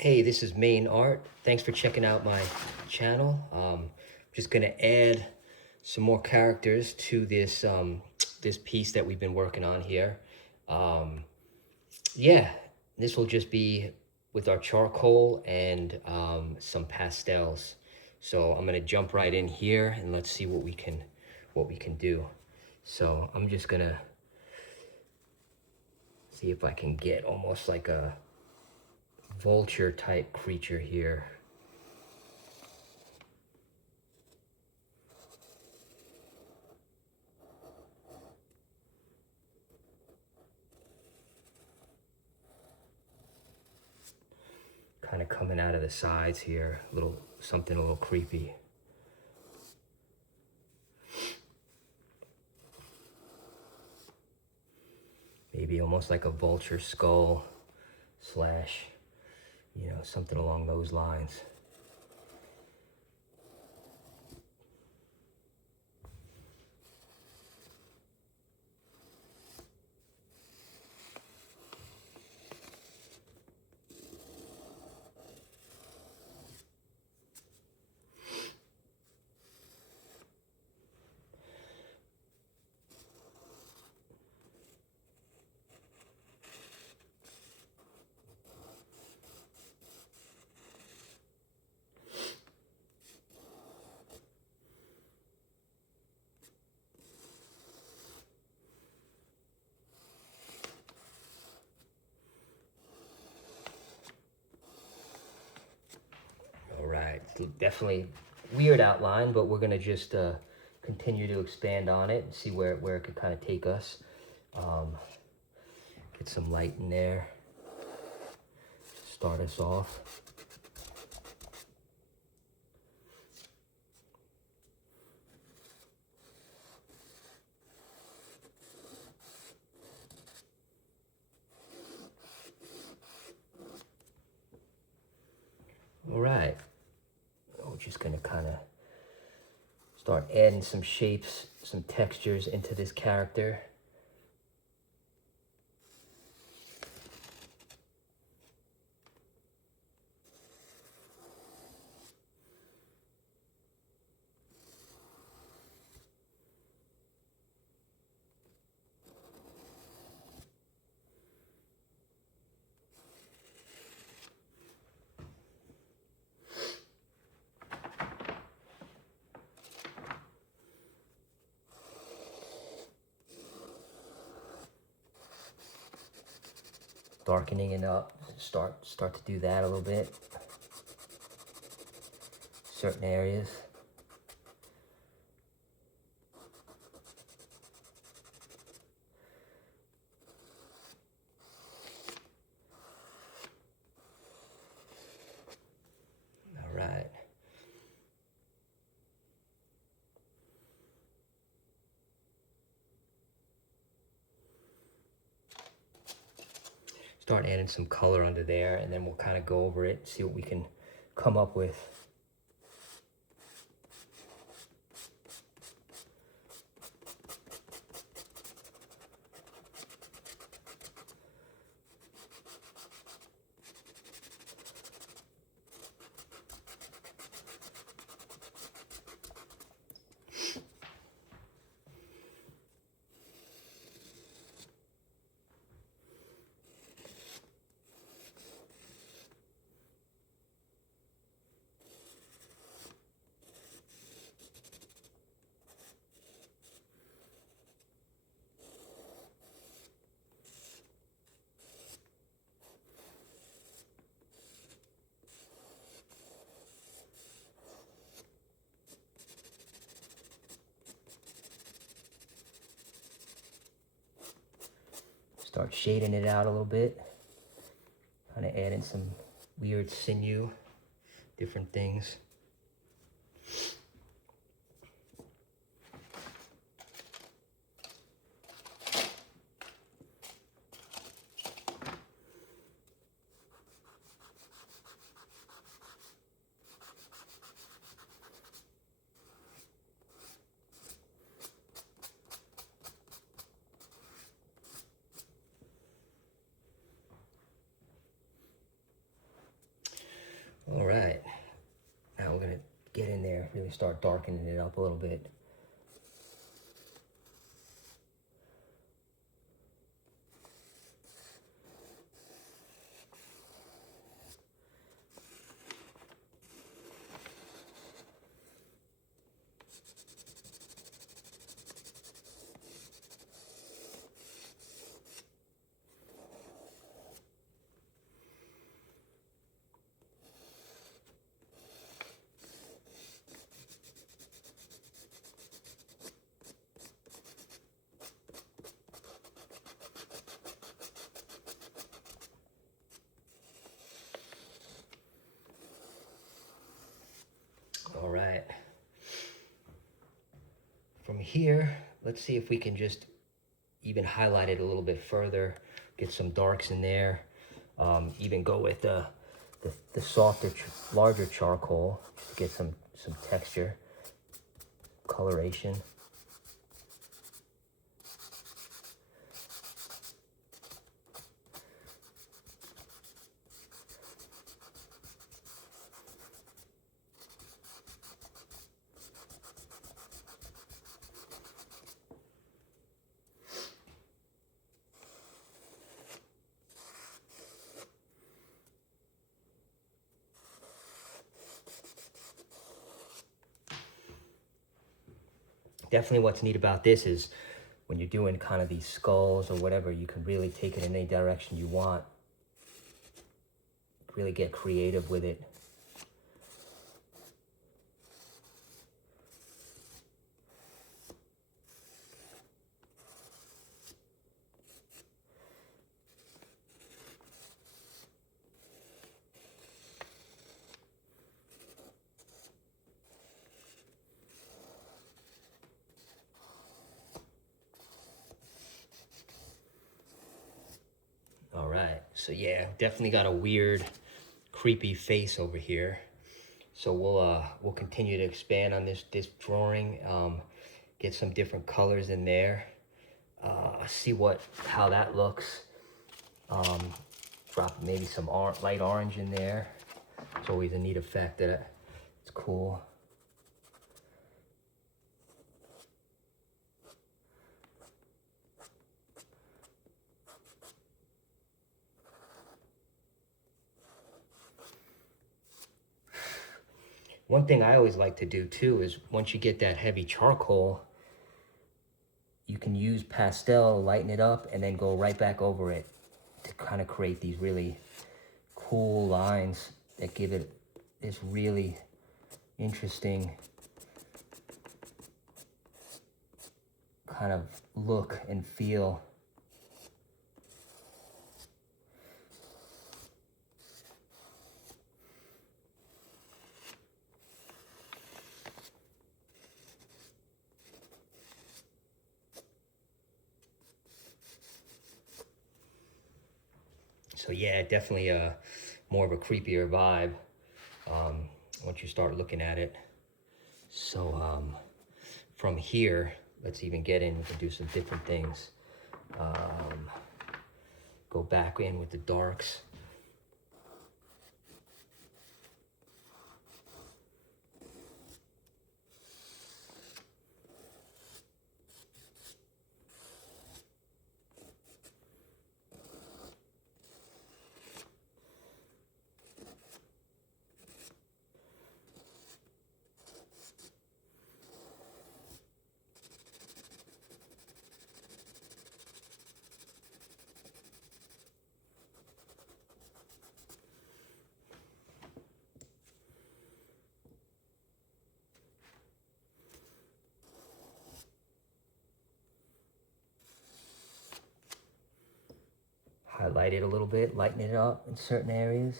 Hey, this is Main Art. Thanks for checking out my channel. Just gonna add some more characters to this piece that we've been working on here. Um, yeah, this will just be with our charcoal and some pastels. So I'm gonna jump right in here and let's see what we can do. So I'm just gonna see if I can get almost like a vulture type creature here. Kind of coming out of the sides here, something a little creepy. Maybe almost like a vulture skull slash, something along those lines. All right, definitely weird outline, but we're gonna just continue to expand on it and see where it could kind of take us. Um, get some light in there, start us off. All right, we're just gonna kind of start adding some shapes, some textures into this character. Darkening it up, start to do that a little bit. Certain areas. All right. Start adding some color under there, and then we'll kind of go over it, see what we can come up with. Start shading it out a little bit. Kind of adding some weird sinew, different things. really start darkening it up a little bit. All right. From here, let's see if we can just even highlight it a little bit further, get some darks in there, even go with the softer, larger charcoal to get some texture, coloration. Definitely what's neat about this is when you're doing kind of these skulls or whatever, you can really take it in any direction you want. Really get creative with it. All right, so yeah, definitely got a weird, creepy face over here. So we'll continue to expand on this drawing, get some different colors in there, see how that looks. Drop maybe some light orange in there. It's always a neat effect. It's cool. One thing I always like to do too is once you get that heavy charcoal, you can use pastel, lighten it up, and then go right back over it to kind of create these really cool lines that give it this really interesting kind of look and feel. So yeah, definitely more of a creepier vibe once you start looking at it. So from here, let's even get in. We can do some different things. Go back in with the darks. Highlight it a little bit, lighten it up in certain areas.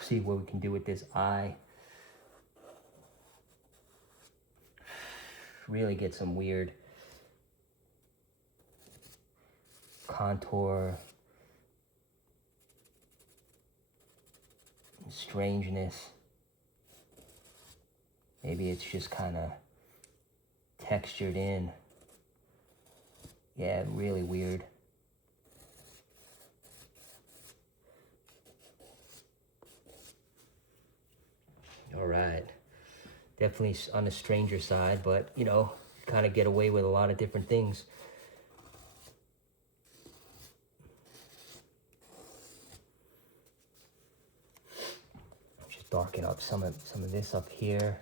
See what we can do with this eye. Really get some weird contour. strangeness. Maybe it's just kind of textured in. Yeah, really weird. All right. Definitely on the stranger side, but you know, kind of get away with a lot of different things. Just darken up some of this up here.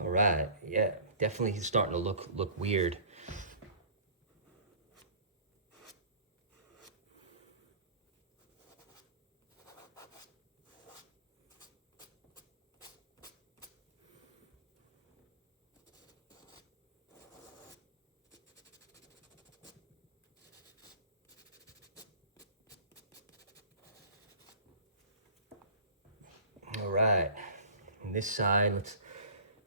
All right, yeah, definitely starting to look weird. All right, on this side, let's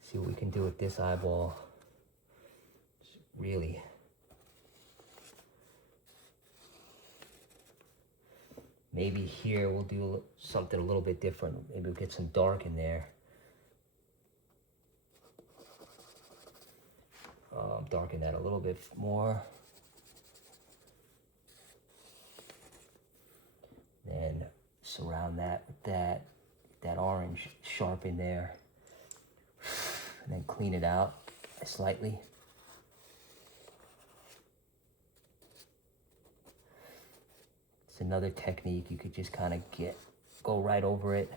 see what we can do with this eyeball. Just really. Maybe here we'll do something a little bit different. Maybe we'll get some dark in there. Darken that a little bit more. Then surround that with that orange sharp in there. And then clean it out slightly. It's another technique. You could just kind of go right over it.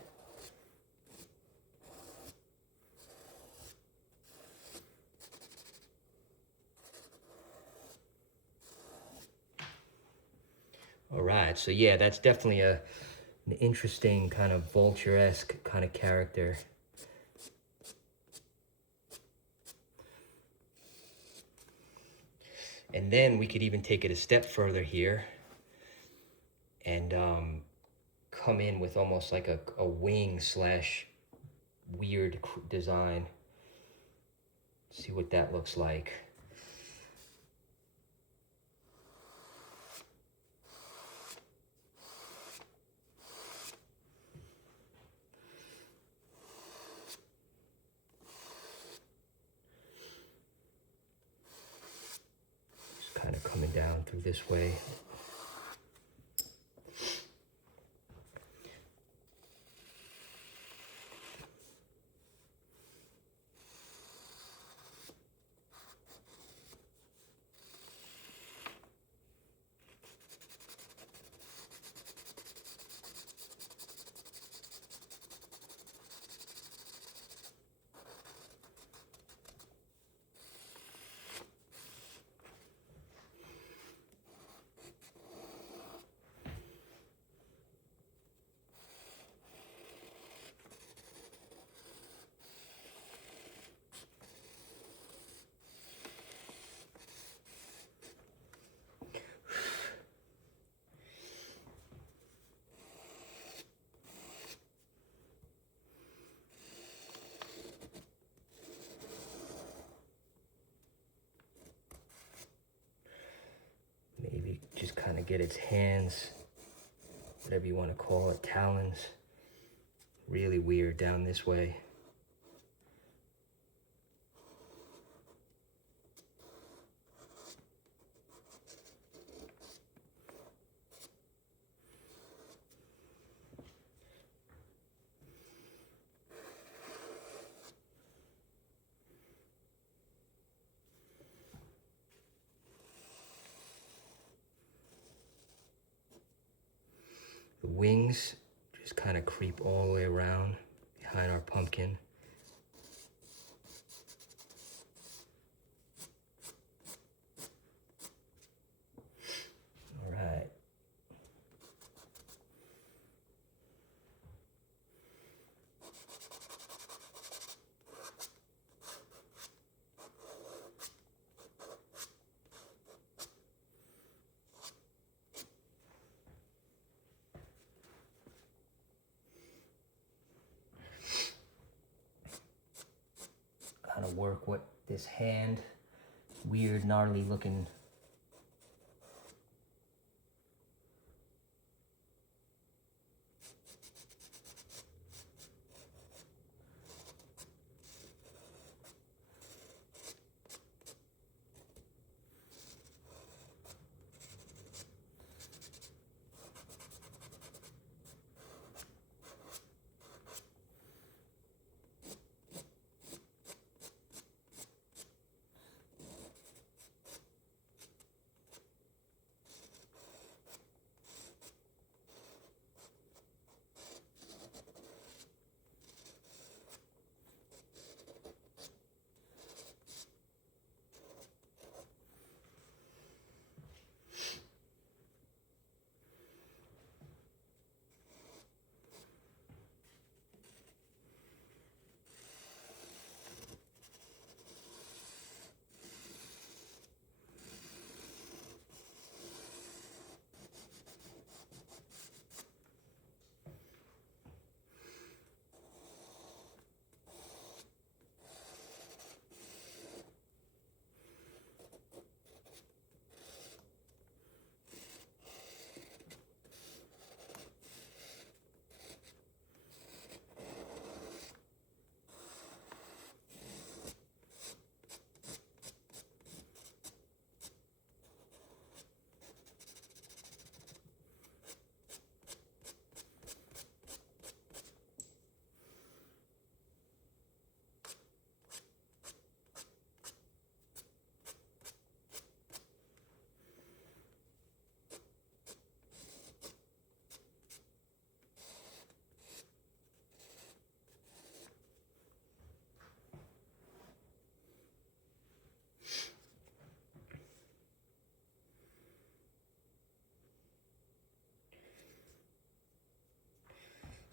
All right, so yeah, that's definitely an interesting kind of Vulture-esque kind of character. And then we could even take it a step further here and come in with almost like a wing slash weird design. See what that looks like. Just kind of coming down through this way. Maybe just kind of get its hands, whatever you want to call it, talons, really weird down this way. The wings just kind of creep all the way around behind our pumpkin. All right. Kind of work with this hand, weird, gnarly looking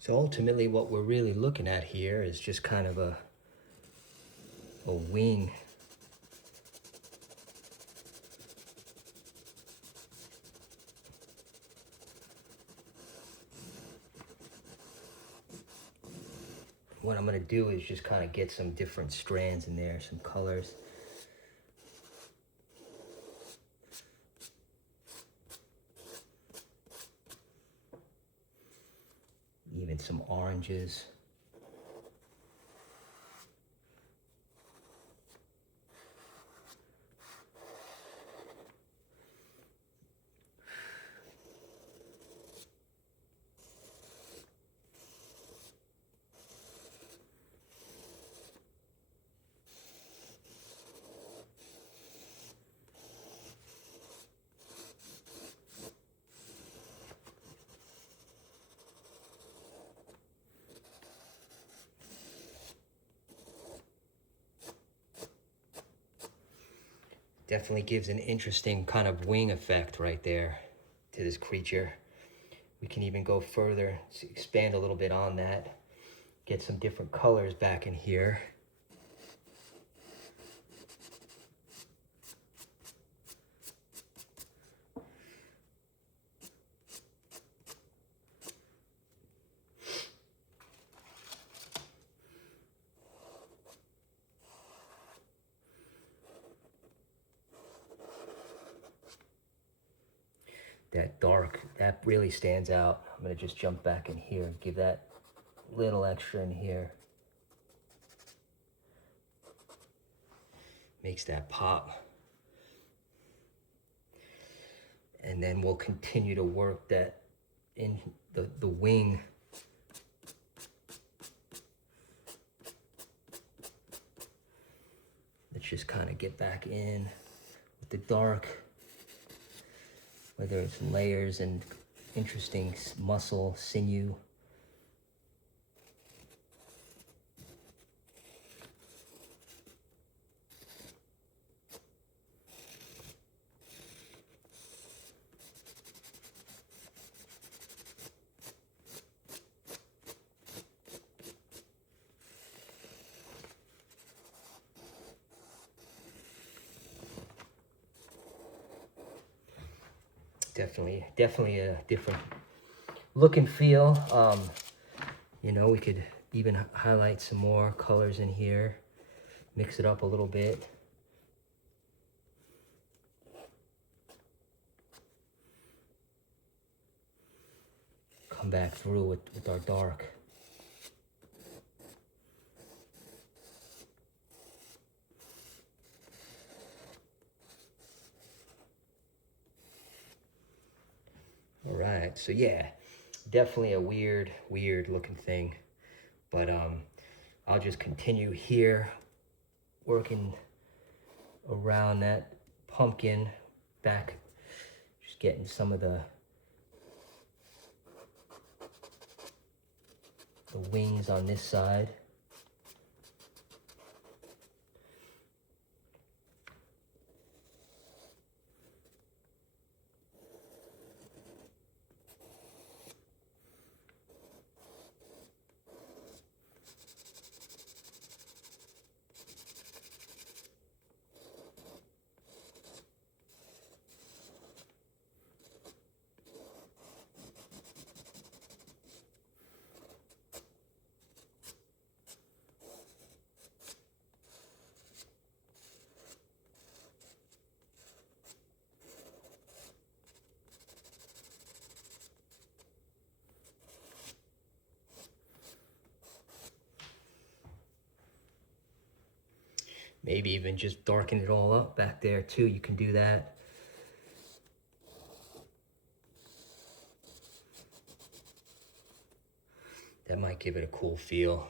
So ultimately what we're really looking at here is just kind of a wing. What I'm going to do is just kind of get some different strands in there, some colors. Even some oranges. Definitely gives an interesting kind of wing effect right there to this creature. We can even go further, expand a little bit on that, get some different colors back in here. That dark, that really stands out. I'm gonna just jump back in here and give that little extra in here. Makes that pop. And then we'll continue to work that in the wing. Let's just kind of get back in with the dark, whether it's layers and interesting muscle, sinew. Definitely a different look and feel. You know, we could even highlight some more colors in here, mix it up a little bit. Come back through with our dark. All right, so yeah, definitely a weird looking thing, but I'll just continue here working around that pumpkin back, just getting some of the wings on this side. Maybe even just darken it all up back there too. You can do that. That might give it a cool feel.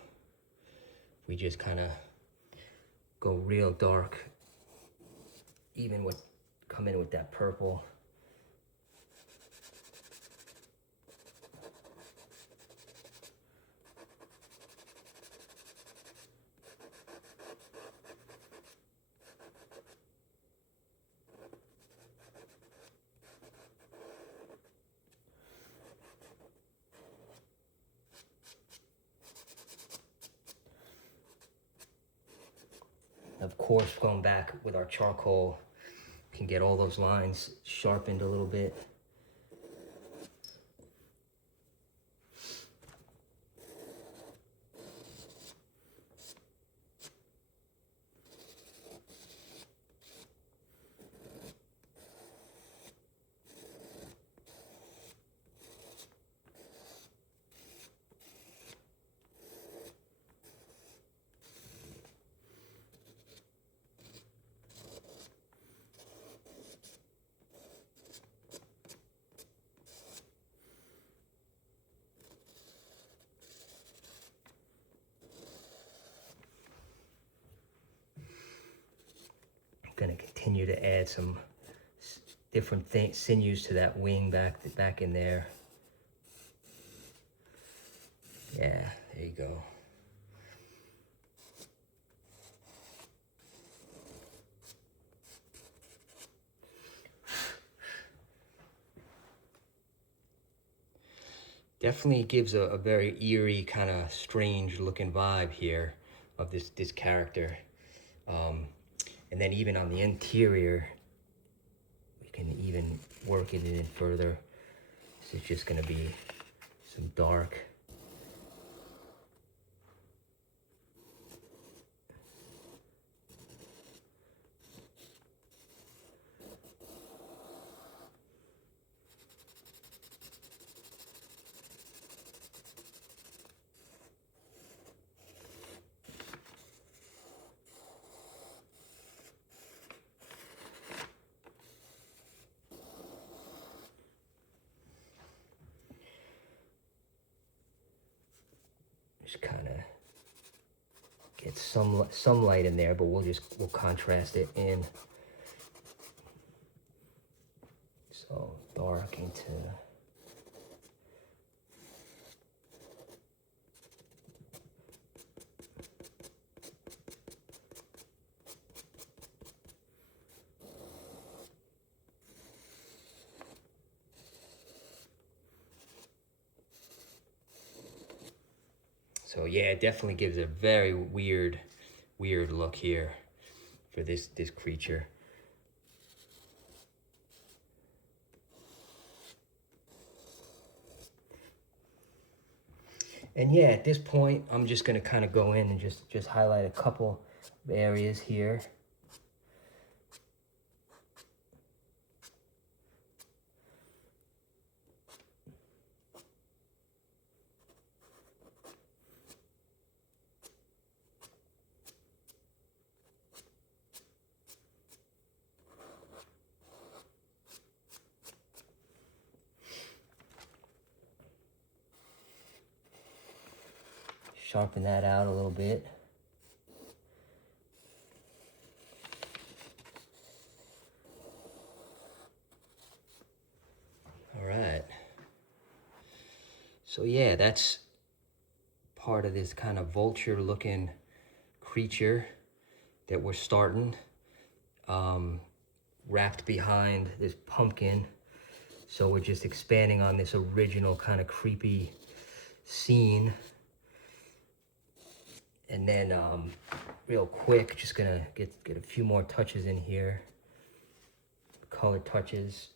We just kind of go real dark, even with come in with that purple. Of course, going back with our charcoal, can get all those lines sharpened a little bit. Going to continue to add some different sinews to that wing back in there. Yeah, there you go. Definitely gives a very eerie, kind of strange looking vibe here of this character. And then even on the interior, we can even work it in further. This is just going to be some dark. Just kind of get some light in there, but we'll contrast it in. So dark into. So yeah, it definitely gives a very weird look here for this creature. And yeah, at this point, I'm just gonna kind of go in and just highlight a couple of areas here. Sharpen that out a little bit. All right. So yeah, that's part of this kind of vulture looking creature that we're starting, wrapped behind this pumpkin. So we're just expanding on this original kind of creepy scene. And then real quick, just gonna get a few more touches in here. Color touches,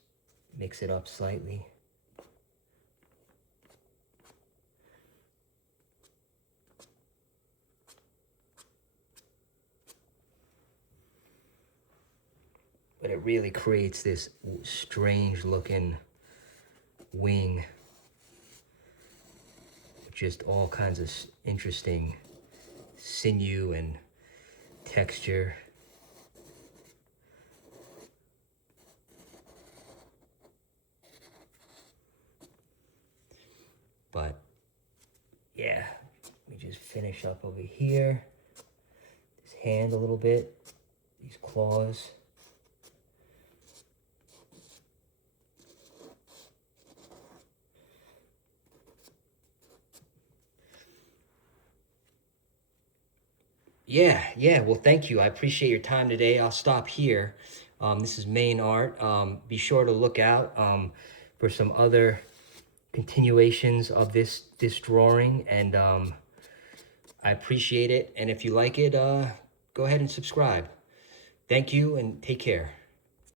mix it up slightly. But it really creates this strange looking wing with just all kinds of interesting sinew and texture. But yeah, let me just finish up over here. This hand a little bit, these claws. Yeah, well, thank you. I appreciate your time today. I'll stop here. This is Main Art. Be sure to look out for some other continuations of this drawing, and I appreciate it. And if you like it, go ahead and subscribe. Thank you and take care.